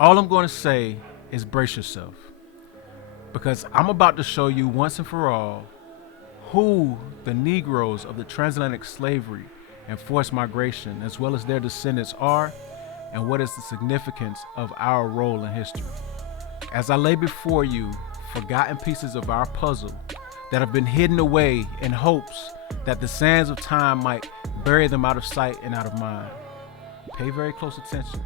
All I'm going to say is brace yourself, because I'm about to show you once and for all who the Negroes of the Transatlantic Slavery and forced migration, as well as their descendants, are, and what is the significance of our role in history. As I lay before you forgotten pieces of our puzzle that have been hidden away in hopes that the sands of time might bury them out of sight and out of mind. Pay very close attention.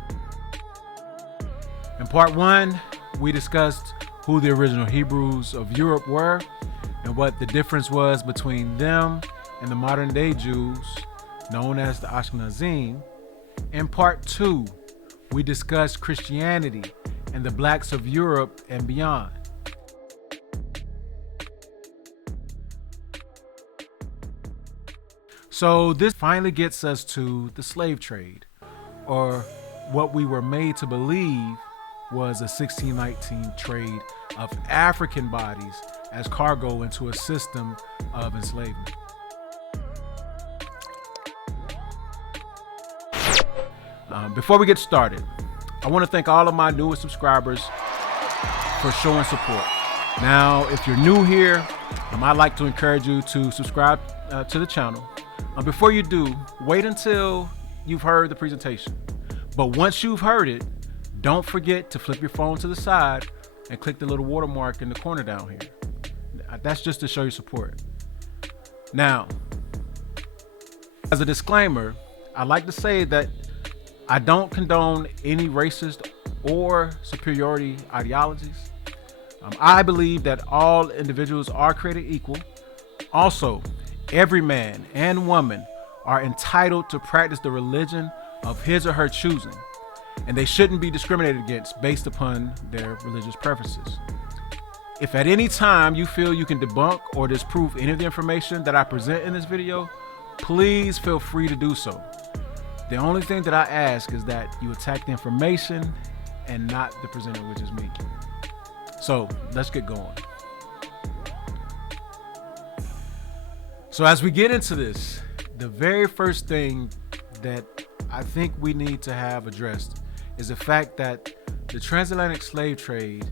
In part one, we discussed who the original Hebrews of Europe were and what the difference was between them and the modern day Jews, known as the Ashkenazim. In part two, we discussed Christianity and the blacks of Europe and beyond. So this finally gets us to the slave trade, or what we were made to believe was a 1619 trade of African bodies as cargo into a system of enslavement. Before we get started, I want to thank all of my newest subscribers for showing support. Now, if you're new here, I'd like to encourage you to subscribe to the channel. Before you do, wait until you've heard the presentation. But once you've heard it, don't forget to flip your phone to the side and click the little watermark in the corner down here. That's just to show your support. Now, as a disclaimer, I'd like to say that I don't condone any racist or superiority ideologies. I believe that all individuals are created equal. Also, every man and woman are entitled to practice the religion of his or her choosing, and they shouldn't be discriminated against based upon their religious preferences. If at any time you feel you can debunk or disprove any of the information that I present in this video, please feel free to do so. The only thing that I ask is that you attack the information and not the presenter, which is me. So let's get going. So as we get into this, the very first thing that I think we need to have addressed is the fact that the transatlantic slave trade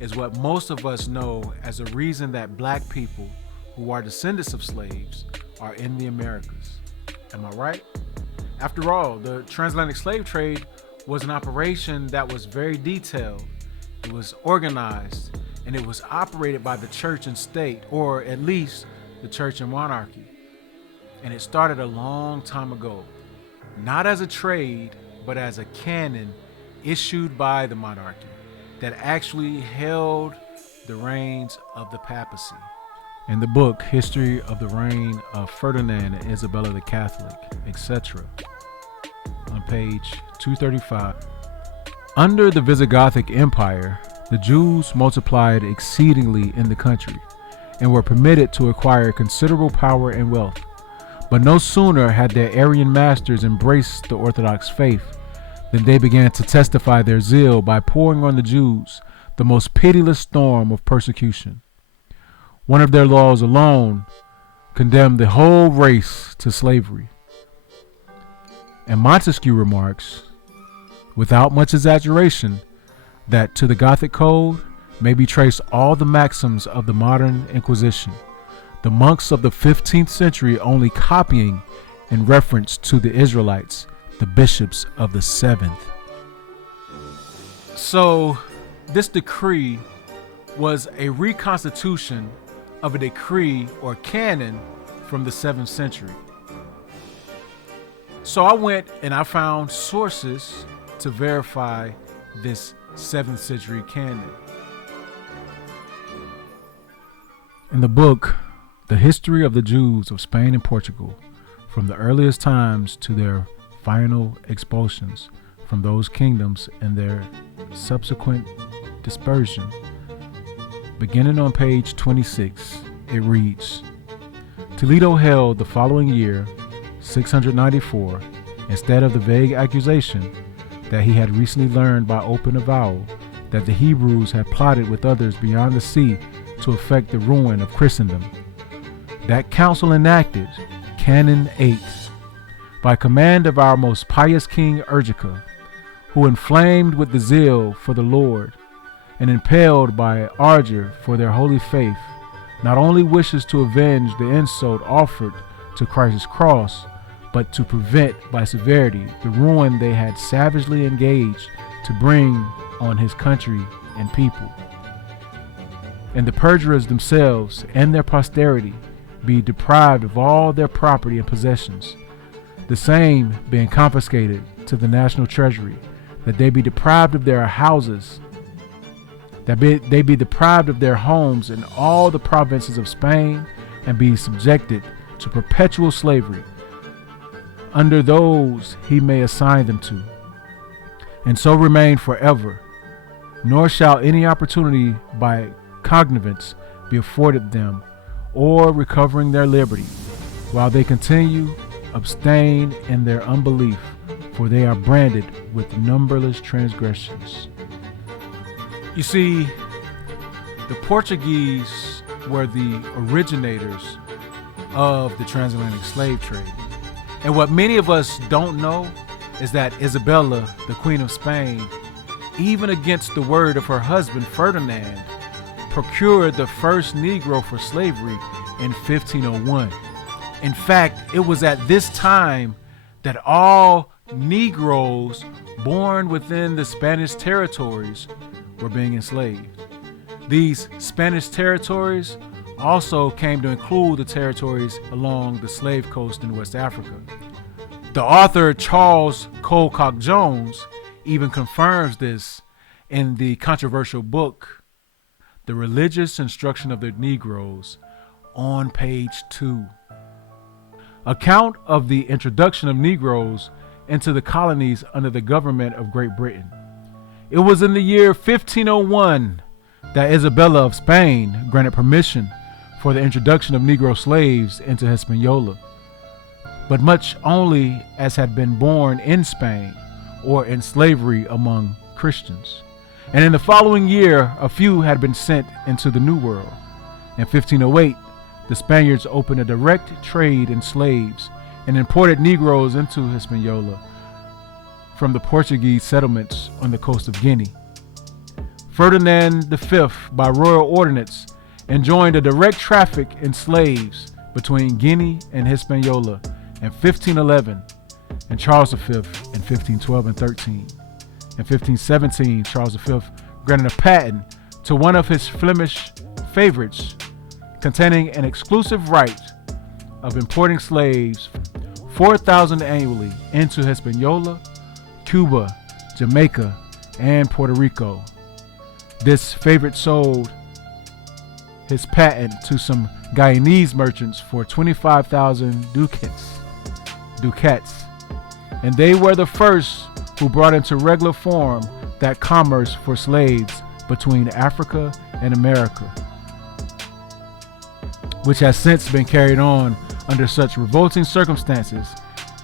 is what most of us know as a reason that black people who are descendants of slaves are in the Americas. Am I right? After all, the transatlantic slave trade was an operation that was very detailed. It was organized, and it was operated by the church and state, or at least the church and monarchy. And it started a long time ago, not as a trade, but as a canon issued by the monarchy that actually held the reins of the papacy. In the book, History of the Reign of Ferdinand and Isabella the Catholic, etc., on page 235, under the Visigothic Empire, the Jews multiplied exceedingly in the country and were permitted to acquire considerable power and wealth. But no sooner had their Arian masters embraced the Orthodox faith than they began to testify their zeal by pouring on the Jews the most pitiless storm of persecution. One of their laws alone condemned the whole race to slavery. And Montesquieu remarks, without much exaggeration, that to the Gothic code may be traced all the maxims of the modern Inquisition, the monks of the 15th century only copying in reference to the Israelites, the bishops of the 7th. So this decree was a reconstitution of a decree or canon from the 7th century. So I went and I found sources to verify this 7th century canon. In the book, The History of the Jews of Spain and Portugal, from the earliest times to their final expulsions from those kingdoms and their subsequent dispersion, beginning on page 26, it reads, Toledo held the following year, 694, instead of the vague accusation that he had recently learned by open avowal that the Hebrews had plotted with others beyond the sea to effect the ruin of Christendom. That council enacted Canon 8 by command of our most pious king Urgica, who, inflamed with the zeal for the Lord and impelled by ardor for their holy faith, not only wishes to avenge the insult offered to Christ's cross, but to prevent by severity the ruin they had savagely engaged to bring on his country and people. And the perjurers themselves and their posterity be deprived of all their property and possessions, the same being confiscated to the national treasury, that they be deprived of their houses, they be deprived of their homes in all the provinces of Spain, and be subjected to perpetual slavery under those he may assign them to, and so remain forever, nor shall any opportunity by connivance be afforded them, or recovering their liberty, while they continue abstain in their unbelief, for they are branded with numberless transgressions. You see, the Portuguese were the originators of the transatlantic slave trade. And what many of us don't know is that Isabella, the Queen of Spain, even against the word of her husband Ferdinand, procured the first Negro for slavery in 1501. In fact, it was at this time that all Negroes born within the Spanish territories were being enslaved. These Spanish territories also came to include the territories along the slave coast in West Africa. The author Charles Colcock Jones even confirms this in the controversial book, The Religious Instruction of the Negroes, on page 2. Account of the introduction of Negroes into the colonies under the government of Great Britain. It was in the year 1501 that Isabella of Spain granted permission for the introduction of Negro slaves into Hispaniola, but much only as had been born in Spain or in slavery among Christians. And in the following year, a few had been sent into the New World. In 1508, the Spaniards opened a direct trade in slaves and imported Negroes into Hispaniola from the Portuguese settlements on the coast of Guinea. Ferdinand V, by royal ordinance, enjoined a direct traffic in slaves between Guinea and Hispaniola in 1511, and Charles V in 1512 and 13. In 1517, Charles V granted a patent to one of his Flemish favorites, containing an exclusive right of importing slaves, 4,000 annually, into Hispaniola, Cuba, Jamaica, and Puerto Rico. This favorite sold his patent to some Guyanese merchants for 25,000 ducats, and they were the first who brought into regular form that commerce for slaves between Africa and America, which has since been carried on under such revolting circumstances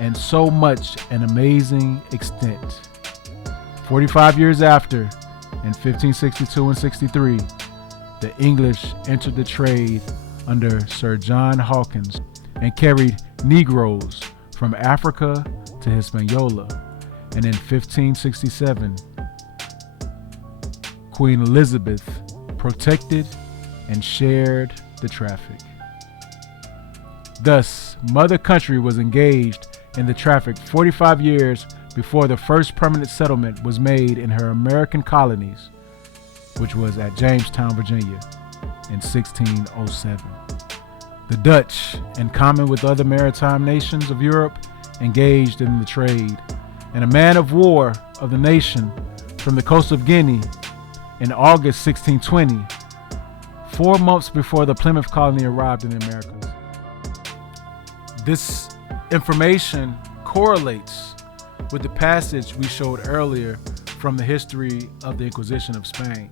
and so much an amazing extent. 45 years after, in 1562 and 63, the English entered the trade under Sir John Hawkins and carried Negroes from Africa to Hispaniola. And in 1567, Queen Elizabeth protected and shared the traffic. Thus, Mother Country was engaged in the traffic 45 years before the first permanent settlement was made in her American colonies, which was at Jamestown, Virginia, in 1607. The Dutch, in common with other maritime nations of Europe, engaged in the trade, and a man of war of the nation from the coast of Guinea in August 1620, 4 months before the Plymouth colony arrived in the Americas. This information correlates with the passage we showed earlier from the history of the Inquisition of Spain.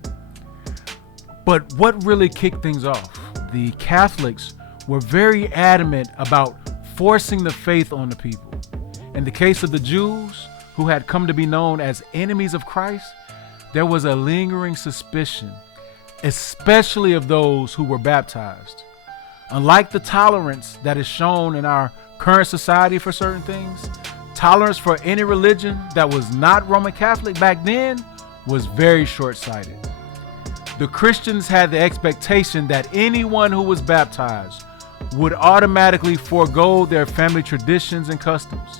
But what really kicked things off? The Catholics were very adamant about forcing the faith on the people. In the case of the Jews, who had come to be known as enemies of Christ, there was a lingering suspicion, especially of those who were baptized. Unlike the tolerance that is shown in our current society for certain things, tolerance for any religion that was not Roman Catholic back then was very short-sighted. The Christians had the expectation that anyone who was baptized would automatically forego their family traditions and customs.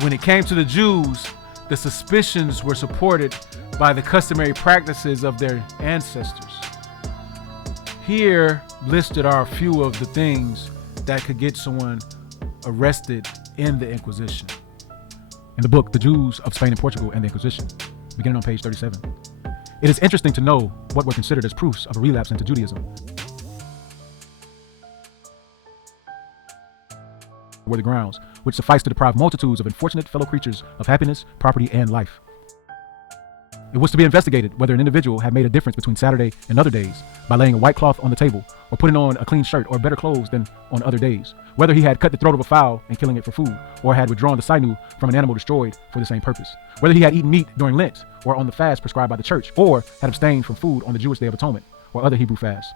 When it came to the Jews, the suspicions were supported by the customary practices of their ancestors. Here listed are a few of the things that could get someone arrested in the Inquisition. In the book, The Jews of Spain and Portugal and the Inquisition, beginning on page 37. It is interesting to know what were considered as proofs of a relapse into Judaism were the grounds which sufficed to deprive multitudes of unfortunate fellow creatures of happiness, property, and life. It was to be investigated whether an individual had made a difference between Saturday and other days by laying a white cloth on the table or putting on a clean shirt or better clothes than on other days, whether he had cut the throat of a fowl and killing it for food, or had withdrawn the sinew from an animal destroyed for the same purpose, whether he had eaten meat during Lent or on the fast prescribed by the church, or had abstained from food on the Jewish Day of Atonement or other Hebrew fasts,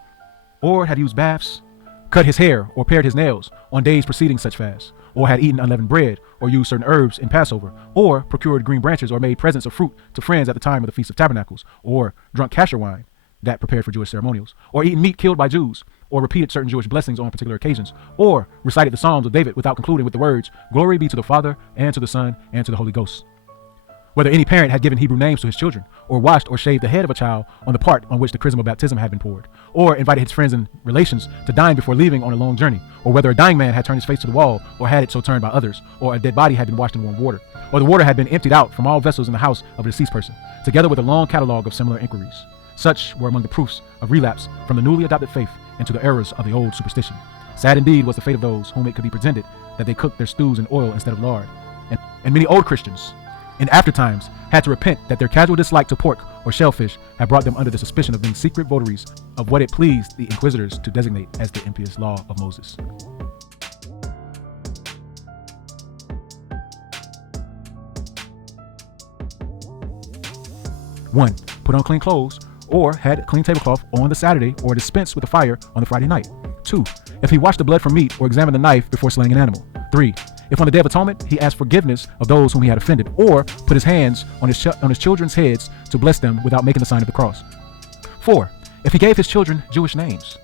or had used baths, cut his hair or pared his nails on days preceding such fasts, or had eaten unleavened bread, or used certain herbs in Passover, or procured green branches, or made presents of fruit to friends at the time of the Feast of Tabernacles, or drunk kasher wine, that prepared for Jewish ceremonials, or eaten meat killed by Jews, or repeated certain Jewish blessings on particular occasions, or recited the Psalms of David without concluding with the words, "Glory be to the Father, and to the Son, and to the Holy Ghost." Whether any parent had given Hebrew names to his children, or washed or shaved the head of a child on the part on which the chrism of baptism had been poured, or invited his friends and relations to dine before leaving on a long journey, or whether a dying man had turned his face to the wall, or had it so turned by others, or a dead body had been washed in warm water, or the water had been emptied out from all vessels in the house of a deceased person, together with a long catalogue of similar inquiries. Such were among the proofs of relapse from the newly adopted faith into the errors of the old superstition. Sad indeed was the fate of those whom it could be presented that they cooked their stews in oil instead of lard. And many old Christians, in after times, had to repent that their casual dislike to pork or shellfish had brought them under the suspicion of being secret votaries of what it pleased the inquisitors to designate as the impious law of Moses. One, put on clean clothes, or had a clean tablecloth on the Saturday, or dispensed with a fire on the Friday night. 2, if he washed the blood from meat or examined the knife before slaying an animal. 3, if on the Day of Atonement he asked forgiveness of those whom he had offended, or put his hands on his children's heads to bless them without making the sign of the cross. 4, if he gave his children Jewish names.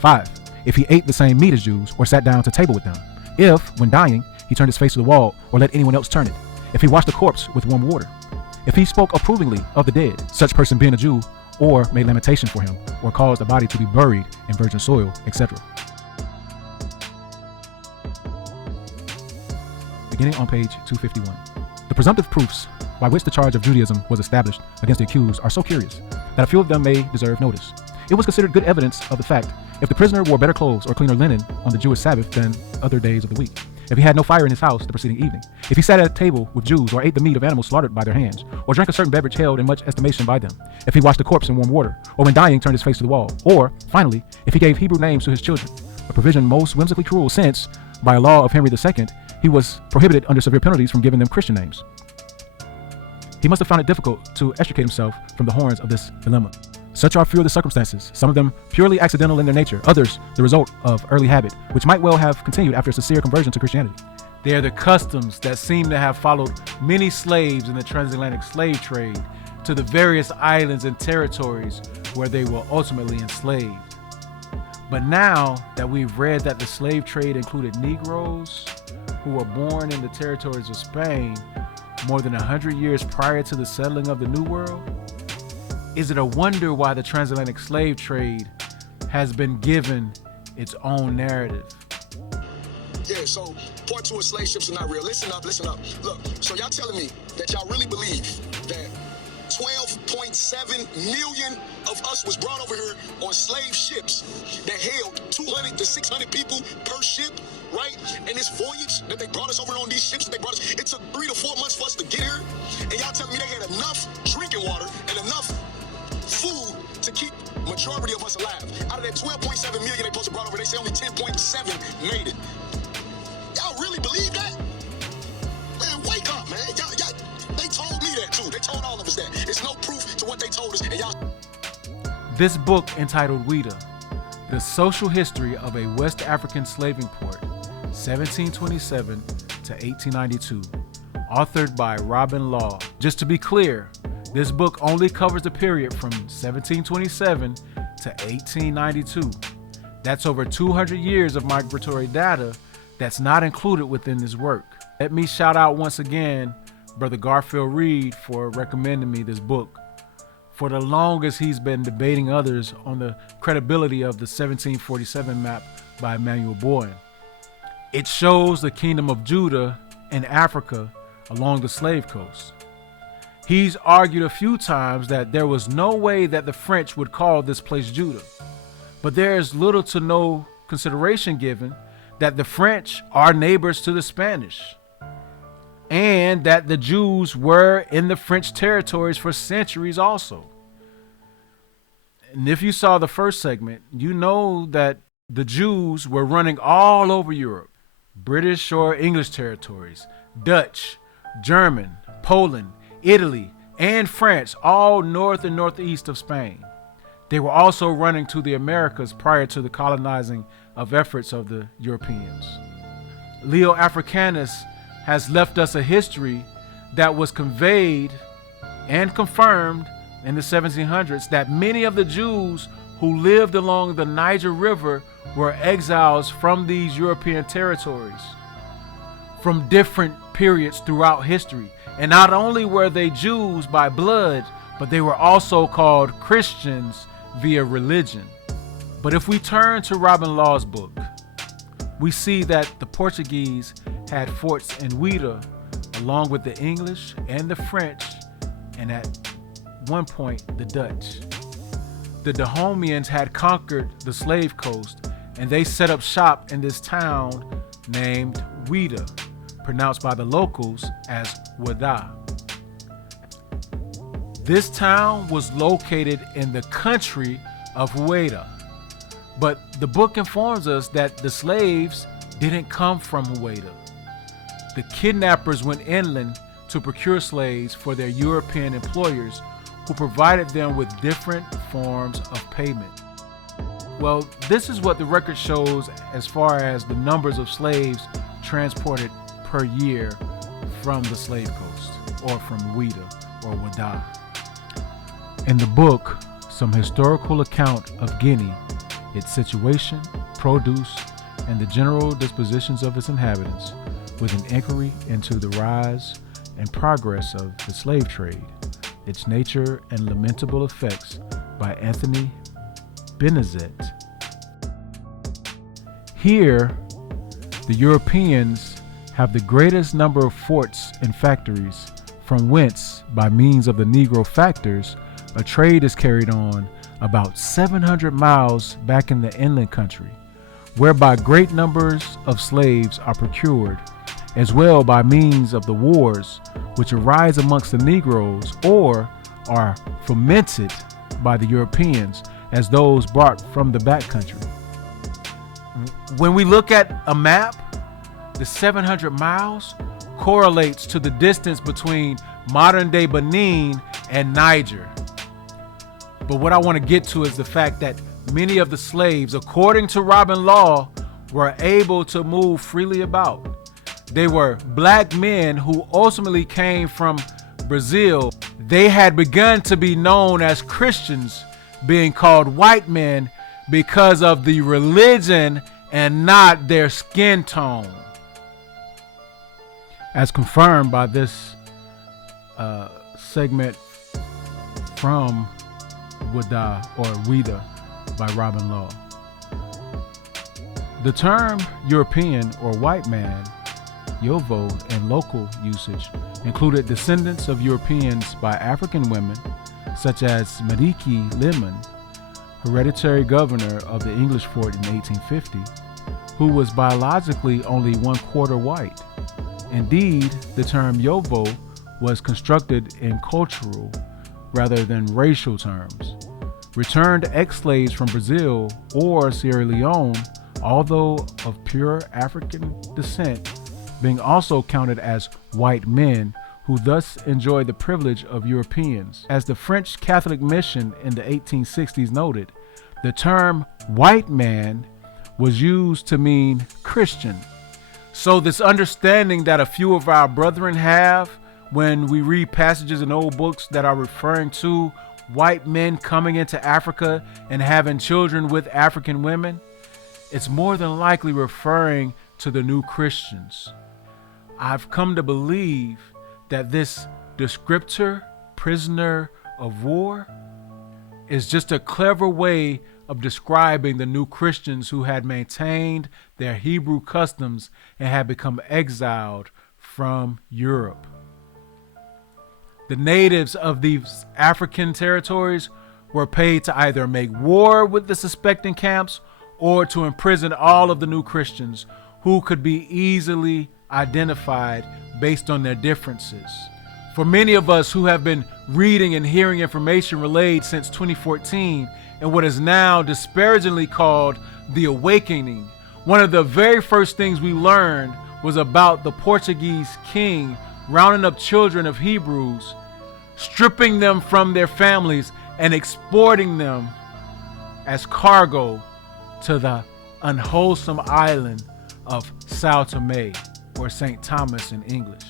5, if he ate the same meat as Jews or sat down to table with them. If, when dying, he turned his face to the wall or let anyone else turn it. If he washed a corpse with warm water. If he spoke approvingly of the dead, such person being a Jew, or made lamentation for him, or caused a body to be buried in virgin soil, etc. Beginning on page 251. The presumptive proofs by which the charge of Judaism was established against the accused are so curious that a few of them may deserve notice. It was considered good evidence of the fact if the prisoner wore better clothes or cleaner linen on the Jewish Sabbath than other days of the week, if he had no fire in his house the preceding evening, if he sat at a table with Jews or ate the meat of animals slaughtered by their hands, or drank a certain beverage held in much estimation by them, if he washed a corpse in warm water, or when dying turned his face to the wall, or, finally, if he gave Hebrew names to his children, a provision most whimsically cruel since, by a law of Henry II, he was prohibited under severe penalties from giving them Christian names. He must have found it difficult to extricate himself from the horns of this dilemma. Such are few of the circumstances, some of them purely accidental in their nature, others the result of early habit, which might well have continued after a sincere conversion to Christianity. They are the customs that seem to have followed many slaves in the transatlantic slave trade to the various islands and territories where they were ultimately enslaved. But now that we've read that the slave trade included Negroes who were born in the territories of Spain more than 100 years prior to the settling of the New World, is it a wonder why the transatlantic slave trade has been given its own narrative? Yeah, so part 2 of slave ships are not real. Listen up. Look, so y'all telling me that y'all really believe that 12.7 million of us was brought over here on slave ships that held 200 to 600 people per ship, right? And this voyage that they brought us over on these ships, it took 3 to 4 months for us to get here. And y'all telling me they had enough drinking water and enough food to keep majority of us alive. Out of that 12.7 million they supposed to brought over, they say only 10.7 made it. Y'all really believe that? Man, wake up, man. Y'all, they told me that too. They told all of us that. There's no proof to what they told us, and y'all. This book, entitled Ouida, The Social History of a West African Slaving Port, 1727 to 1892, authored by Robin Law. Just to be clear, this book only covers the period from 1727 to 1892. That's over 200 years of migratory data that's not included within this work. Let me shout out once again Brother Garfield Reed for recommending me this book. For the longest, he's been debating others on the credibility of the 1747 map by Emmanuel Boyne. It shows the kingdom of Judah in Africa along the slave coast. He's argued a few times that there was no way that the French would call this place Judah. But there is little to no consideration given that the French are neighbors to the Spanish, and that the Jews were in the French territories for centuries also. And if you saw the first segment, you know that the Jews were running all over Europe, British or English territories, Dutch, German, Poland, Italy, and France, all north and northeast of Spain. They were also running to the Americas prior to the colonizing of efforts of the Europeans. Leo Africanus has left us a history that was conveyed and confirmed in the 1700s that many of the Jews who lived along the Niger River were exiles from these European territories from different periods throughout history. And not only were they Jews by blood, but they were also called Christians via religion. But if we turn to Robin Law's book, we see that the Portuguese had forts in Ouida, along with the English and the French, and at one point, the Dutch. The Dahomians had conquered the slave coast, and they set up shop in this town named Ouida, pronounced by the locals as Wada. This town was located in the country of Ouida, but the book informs us that the slaves didn't come from Ouida. The kidnappers went inland to procure slaves for their European employers, who provided them with different forms of payment. Well, this is what the record shows as far as the numbers of slaves transported per year from the slave coast, or from Ouida or Wada. In the book, some historical account of Guinea, its situation, produce, and the general dispositions of its inhabitants, with an inquiry into the rise and progress of the slave trade, its nature and lamentable effects, by Anthony Benezet. Here, the Europeans have the greatest number of forts and factories, from whence, by means of the Negro factors, a trade is carried on about 700 miles back in the inland country, whereby great numbers of slaves are procured, as well by means of the wars which arise amongst the Negroes, or are fomented by the Europeans as those brought from the back country. When we look at a map, the 700 miles correlates to the distance between modern-day Benin and Niger. But what I want to get to is the fact that many of the slaves, according to Robin Law, were able to move freely about. They were black men who ultimately came from Brazil. They had begun to be known as Christians, being called white men because of the religion and not their skin tone, as confirmed by this segment from Wada or Ouida by Robin Law. The term European or white man, Yovo, in local usage included descendants of Europeans by African women, such as Mariki Lemon, hereditary governor of the English fort in 1850, who was biologically only 1/4 white. Indeed, the term Yovo was constructed in cultural rather than racial terms. Returned ex-slaves from Brazil or Sierra Leone, although of pure African descent, being also counted as white men, who thus enjoyed the privilege of Europeans. As the French Catholic mission in the 1860s noted, the term white man was used to mean Christian. So this understanding that a few of our brethren have when we read passages in old books that are referring to white men coming into Africa and having children with African women, it's more than likely referring to the new Christians. I've come to believe that this descriptor, prisoner of war, is just a clever way of describing the new Christians who had maintained their Hebrew customs and had become exiled from Europe. The natives of these African territories were paid to either make war with the suspecting camps or to imprison all of the new Christians who could be easily identified based on their differences. For many of us who have been reading and hearing information relayed since 2014 in what is now disparagingly called the Awakening, one of the very first things we learned was about the Portuguese king rounding up children of Hebrews, stripping them from their families and exporting them as cargo to the unwholesome island of Sao Tome, or St. Thomas in English.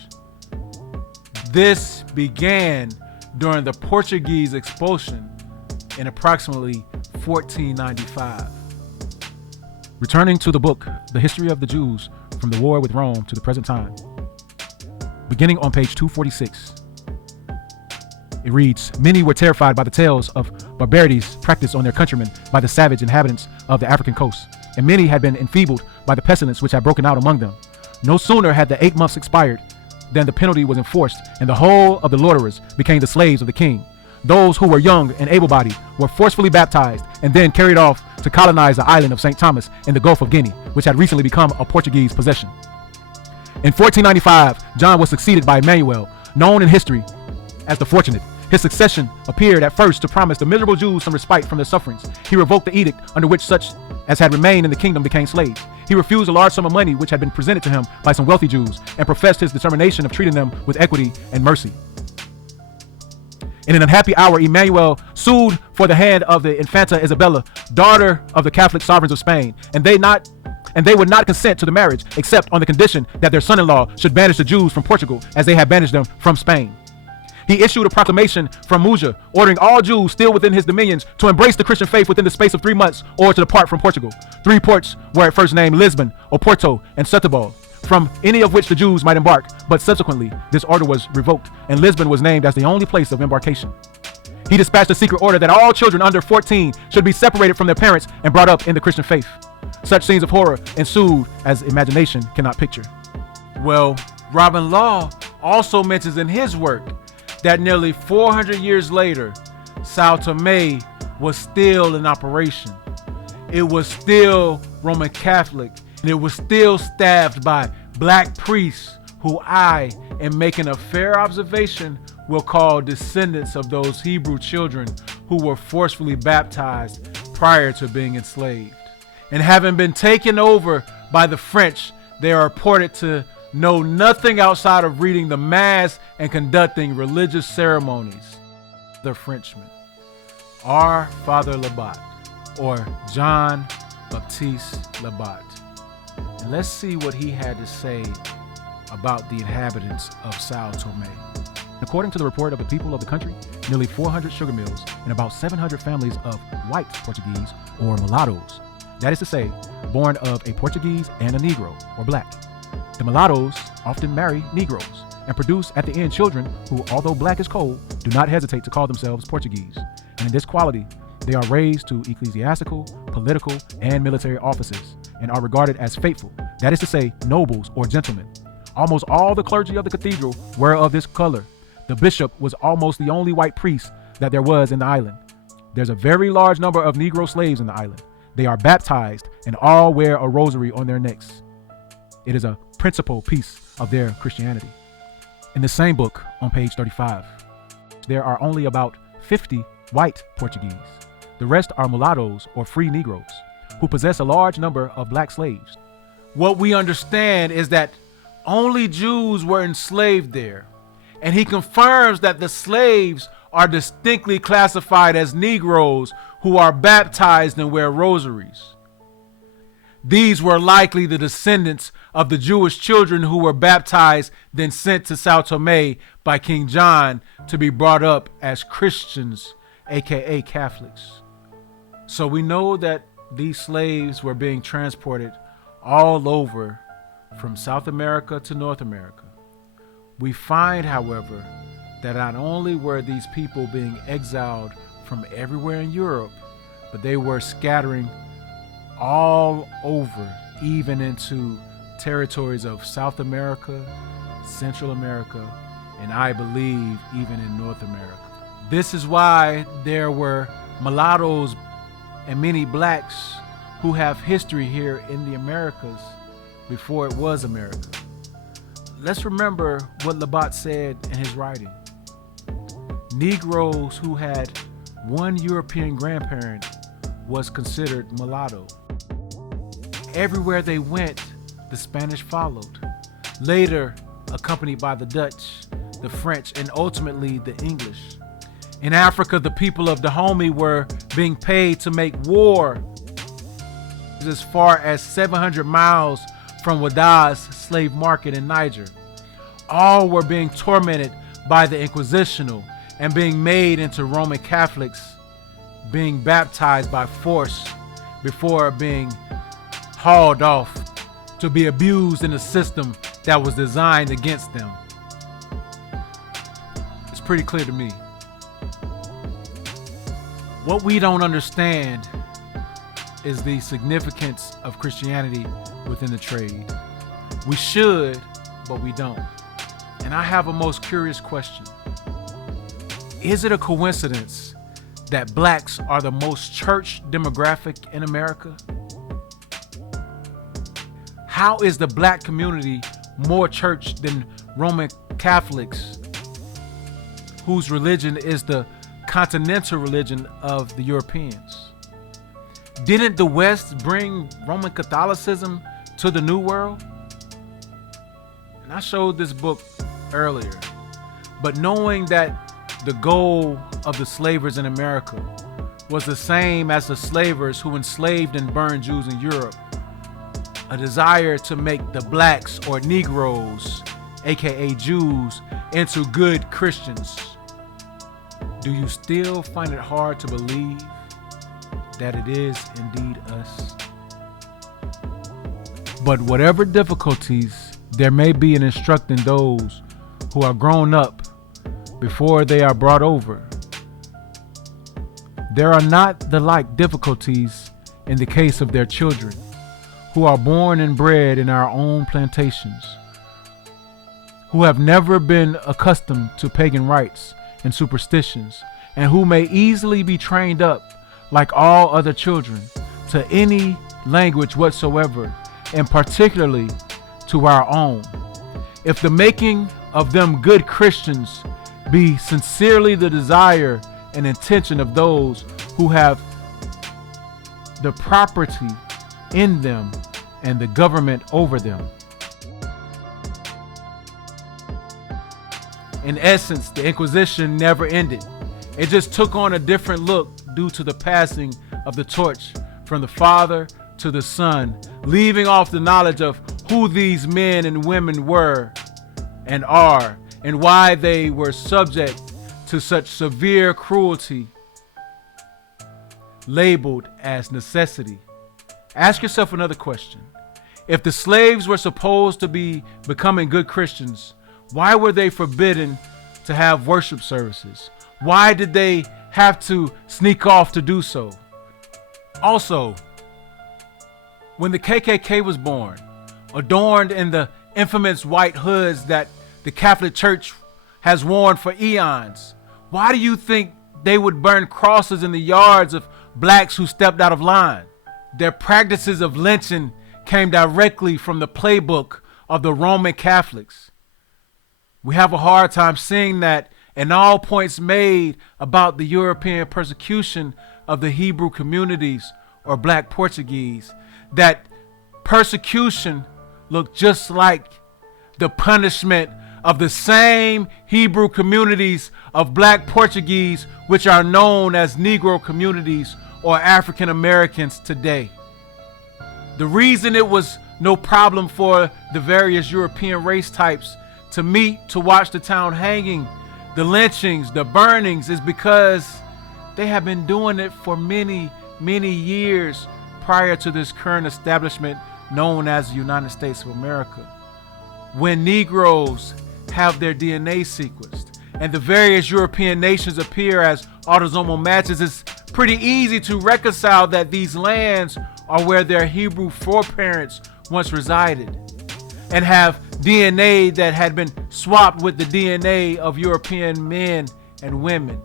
This began during the Portuguese expulsion in approximately 1495. Returning to the book, The History of the Jews from the War with Rome to the Present Time, beginning on page 246, it reads, "Many were terrified by the tales of barbarities practiced on their countrymen by the savage inhabitants of the African coast, and many had been enfeebled by the pestilence which had broken out among them. No sooner had the 8 months expired than the penalty was enforced, and the whole of the loiterers became the slaves of the king. Those who were young and able-bodied were forcefully baptized and then carried off to colonize the island of St. Thomas in the Gulf of Guinea, which had recently become a Portuguese possession. In 1495, John was succeeded by Emmanuel, known in history as the Fortunate. His succession appeared at first to promise the miserable Jews some respite from their sufferings. He revoked the edict under which such as had remained in the kingdom became slaves. He refused a large sum of money which had been presented to him by some wealthy Jews and professed his determination of treating them with equity and mercy. In an unhappy hour, Emmanuel sued for the hand of the Infanta Isabella, daughter of the Catholic sovereigns of Spain, and they would not consent to the marriage except on the condition that their son-in-law should banish the Jews from Portugal as they had banished them from Spain. He issued a proclamation from Muja ordering all Jews still within his dominions to embrace the Christian faith within the space of 3 months or to depart from Portugal. 3 ports were at first named Lisbon, Oporto, and Setúbal, from any of which the Jews might embark, but subsequently this order was revoked and Lisbon was named as the only place of embarkation. He dispatched a secret order that all children under 14 should be separated from their parents and brought up in the Christian faith. Such scenes of horror ensued as imagination cannot picture. Well, Robin Law also mentions in his work that nearly 400 years later, Sao Tome was still in operation. It was still Roman Catholic, and it was still staffed by black priests who I, in making a fair observation, will call descendants of those Hebrew children who were forcefully baptized prior to being enslaved. And having been taken over by the French, they are reported to know nothing outside of reading the Mass and conducting religious ceremonies. The Frenchman, our Father Labat, or John Baptiste Labat. And let's see what he had to say about the inhabitants of Sao Tome. According to the report of the people of the country, nearly 400 sugar mills and about 700 families of white Portuguese or mulattoes, that is to say, born of a Portuguese and a Negro or black. The mulattoes often marry Negroes and produce at the end children who, although black is cold, do not hesitate to call themselves Portuguese. And in this quality, they are raised to ecclesiastical, political, and military offices and are regarded as faithful, that is to say, nobles or gentlemen. Almost all the clergy of the cathedral were of this color. The bishop was almost the only white priest that there was in the island. There's a very large number of Negro slaves in the island. They are baptized and all wear a rosary on their necks. It is a principal piece of their Christianity. In the same book, on page 35, there are only about 50 white Portuguese. The rest are mulattoes or free Negroes who possess a large number of black slaves. What we understand is that only Jews were enslaved there, and he confirms that the slaves are distinctly classified as Negroes who are baptized and wear rosaries. These were likely the descendants of the Jewish children who were baptized, then sent to Sao Tome by King John to be brought up as Christians, aka Catholics. So we know that these slaves were being transported all over from South America to North America. We find, however, that not only were these people being exiled from everywhere in Europe, but they were scattering all over, even into territories of South America, Central America, and I believe even in North America. This is why there were mulattoes and many blacks who have history here in the Americas before it was America. Let's remember what Labat said in his writing. Negroes who had one European grandparent was considered mulatto. Everywhere they went, the Spanish followed, later accompanied by the Dutch, the French, and ultimately the English. In Africa, the people of Dahomey were being paid to make war as far as 700 miles from Wada's slave market in Niger. All were being tormented by the Inquisitional and being made into Roman Catholics, being baptized by force before being hauled off to be abused in a system that was designed against them. It's pretty clear to me. What we don't understand is the significance of Christianity within the trade. We should, but we don't. And I have a most curious question. Is it a coincidence that blacks are the most church demographic in America? How is the black community more church than Roman Catholics, whose religion is the continental religion of the Europeans? Didn't the West bring Roman Catholicism to the New World? And I showed this book earlier, but knowing that the goal of the slavers in America was the same as the slavers who enslaved and burned Jews in Europe, a desire to make the blacks or Negroes, aka Jews, into good Christians, do you still find it hard to believe that it is indeed us? But whatever difficulties there may be in instructing those who are grown up before they are brought over, there are not the like difficulties in the case of their children, who are born and bred in our own plantations, who have never been accustomed to pagan rites and superstitions, and who may easily be trained up like all other children to any language whatsoever, and particularly to our own. If the making of them good Christians be sincerely the desire and intention of those who have the property in them and the government over them. In essence, the Inquisition never ended. It just took on a different look due to the passing of the torch from the father to the son, leaving off the knowledge of who these men and women were and are, and why they were subject to such severe cruelty, labeled as necessity. Ask yourself another question. If the slaves were supposed to be becoming good Christians, why were they forbidden to have worship services? Why did they have to sneak off to do so? Also, when the KKK was born, adorned in the infamous white hoods that the Catholic Church has worn for eons, why do you think they would burn crosses in the yards of blacks who stepped out of line? Their practices of lynching came directly from the playbook of the Roman Catholics. We have a hard time seeing that in all points made about the European persecution of the Hebrew communities or Black Portuguese, that persecution looked just like the punishment of the same Hebrew communities of Black Portuguese, which are known as Negro communities or African Americans today. The reason it was no problem for the various European race types to meet to watch the town hanging, the lynchings, the burnings, is because they have been doing it for many, many years prior to this current establishment known as the United States of America. When Negroes have their DNA sequenced and the various European nations appear as autosomal matches, it's pretty easy to reconcile that these lands are where their Hebrew foreparents once resided and have DNA that had been swapped with the DNA of European men and women.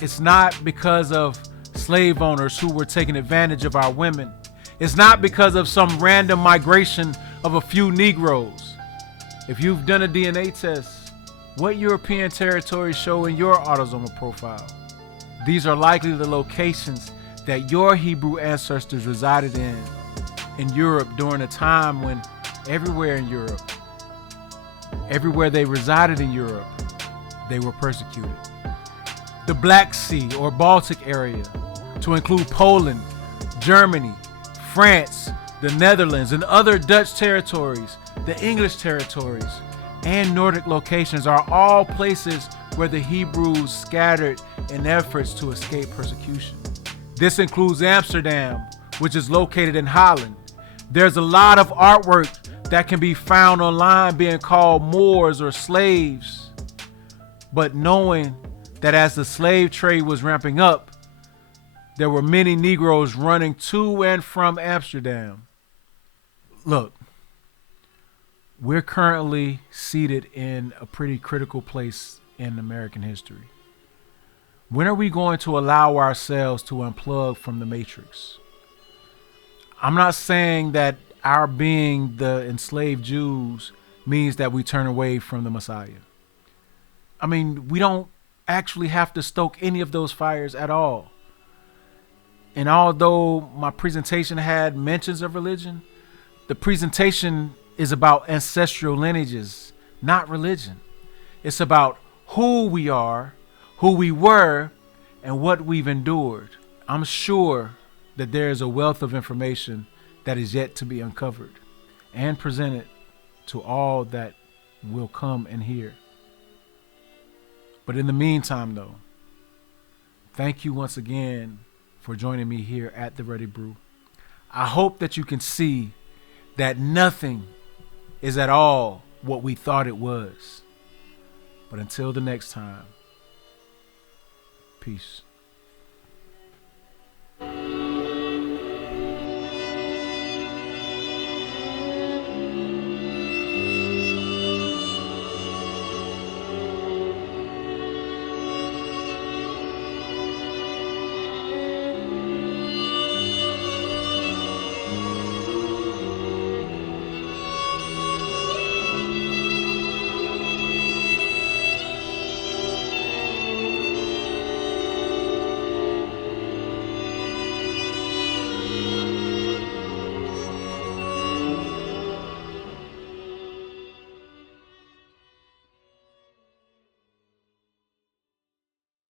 It's not because of slave owners who were taking advantage of our women. It's not because of some random migration of a few Negroes. If you've done a DNA test, what European territories show in your autosomal profile? These are likely the locations that your Hebrew ancestors resided in Europe during a time when everywhere they resided in Europe, they were persecuted. The Black Sea or Baltic area, to include Poland, Germany, France, the Netherlands, and other Dutch territories, the English territories, and Nordic locations are all places where the Hebrews scattered in efforts to escape persecution. This includes Amsterdam, which is located in Holland. There's a lot of artwork that can be found online being called Moors or slaves. But knowing that as the slave trade was ramping up, there were many Negroes running to and from Amsterdam. Look, we're currently seated in a pretty critical place in American history. When are we going to allow ourselves to unplug from the matrix? I'm not saying that our being the enslaved Jews means that we turn away from the Messiah. I mean, we don't actually have to stoke any of those fires at all. And although my presentation had mentions of religion, the presentation is about ancestral lineages, not religion. It's about who we are, who we were, and what we've endured. I'm sure that there is a wealth of information that is yet to be uncovered and presented to all that will come and hear. But in the meantime, though, thank you once again for joining me here at the Ruddy Brew. I hope that you can see that nothing is at all what we thought it was. But until the next time, peace.